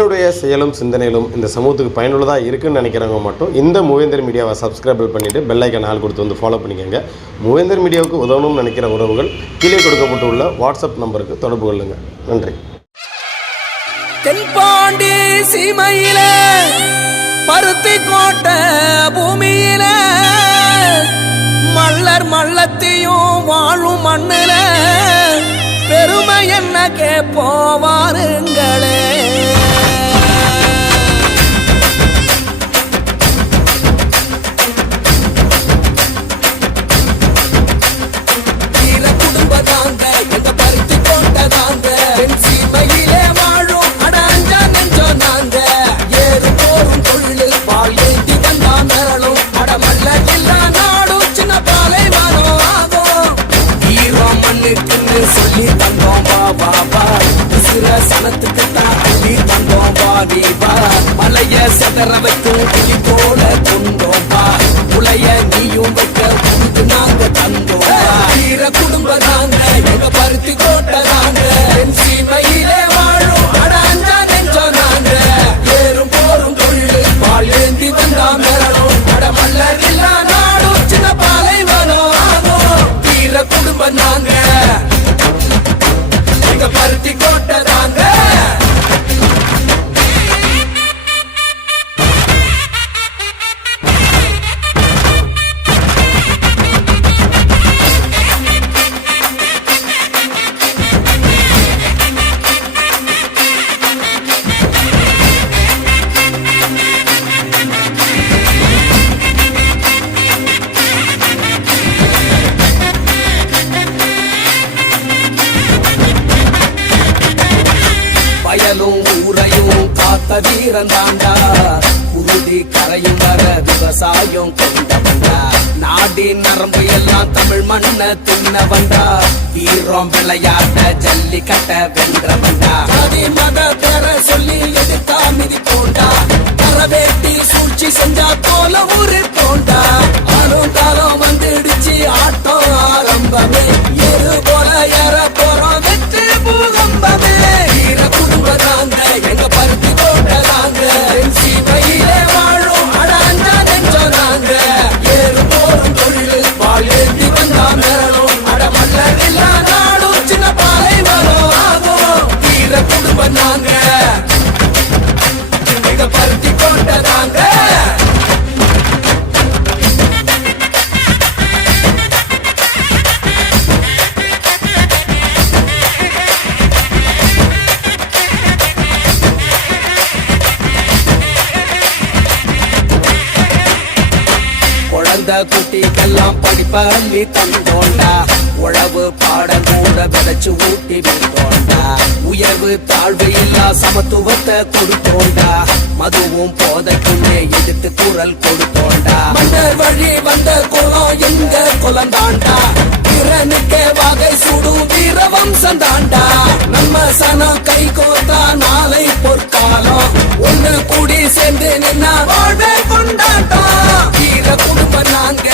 என்னுடைய செயலும் சிந்தனையிலும் இந்த சமூகத்துக்கு பயனுள்ளதாக இருக்குன்னு நினைக்கிறவங்க மட்டும் இந்த மூவேந்தர் மீடியாவை சப்ஸ்கிரைப் பண்ணிவிட்டு பெல் ஐக்கான் ஆல் கொடுத்து வந்து ஃபாலோ பண்ணிக்கோங்க. மூவேந்தர் மீடியாவுக்கு உதவணும்னு நினைக்கிற உறவுகள் கீழே கொடுக்கப்பட்டுள்ள வாட்ஸ்அப் நம்பருக்கு தொடர்பு கொள்ளுங்கள். நன்றி. தென்பாண்டி சீமையில பருத்தி கோட்டை பூமியில மல்லர் மல்லத்தையும் வாழும் மண்ணில பெருமை என்ன கேப்போவாருங்களே. சொல்லி தந்தோம் பாபா சனத்துக்கு தான் அள்ளி தந்தோம் பாபா மலைய செதற வைக்கும் புலி போல கொண்டோம் பா உலைய நீயும் வைக்க புது நாங்க தந்தோம் வீர குடும்ப நாங்க எங்க பருத்தி கோட்டை நாங்க என் சீமையிலே வாழும் அடாஞ்சா நெஞ்சோ நாங்க ஏறும் போரும் தொழில் பால் ஏந்தி வந்தா மிரளும் அட மல்லர் இல்லா நாடும் சின்ன பாலை வரும் ஆகும் வீர குடும்ப நாங்க பருத்தி கோட்டை தாங்க. வயலும் ஊரையும் காத்த வீரன் தாண்டா உறுதி கரையும் வர விவசாயம் கொண்டவண்டா நாடின் நரம்பு எல்லாம் தமிழ் மண்ண தின்னவண்டா வீரம் விளையாட்ட ஜல்லிக்கட்ட வென்றவண்டா ஜாதி மத பெற சொல்லி எதிர்த்தா மிதி போண்டா வரவேட்டி சூழ்ச்சி செஞ்சா போல ஊரு போண்டா ஆளும் தாளம் வந்துடுச்சு ஆட்டம் ஆரம்பமே எரு போல ஏற போறோம் வெற்றி பூகம்பமே. எங்க பருத்தி கோட்டை நாங்க என் சீமையிலே வாழும் அடாஞ்சா நெஞ்சோ நாங்க ஏறு போரும் தொழில் பால் ஏந்தி வந்தா மிரளும் அட மல்லர் இல்லா நாடும் சின்ன பாலை வரும் ஆகும் வீர குடும்பம் நாங்க எங்க பருத்தி கோட்டை நாங்க. குட்டிக்கெல்லாம் படிப்பள்ளி தந்தோண்டா உழவு பாட கூட விதைச்சு ஊட்டி விட்டோண்டா உயர்வு தாழ்வு இல்லா சமத்துவத்தை கொடுத்தோண்டா மதுவும் போதைக்குள்ளே எதிர்த்து குரல் கொடுத்தோண்டா மன்னர் வழி வந்த குலம் எங்க குலந்தாண்டா திறனுக்கே வகை சுடும் வீர வம்சம் தாண்டா நம்ம சனம் கை கோத்தா நாளை பொற்காலம் ஒண்ணு கூடி சேர்ந்து நின்னா வாழ்வே கொண்டாட்டம் வீர குடும்பம் நாங்க.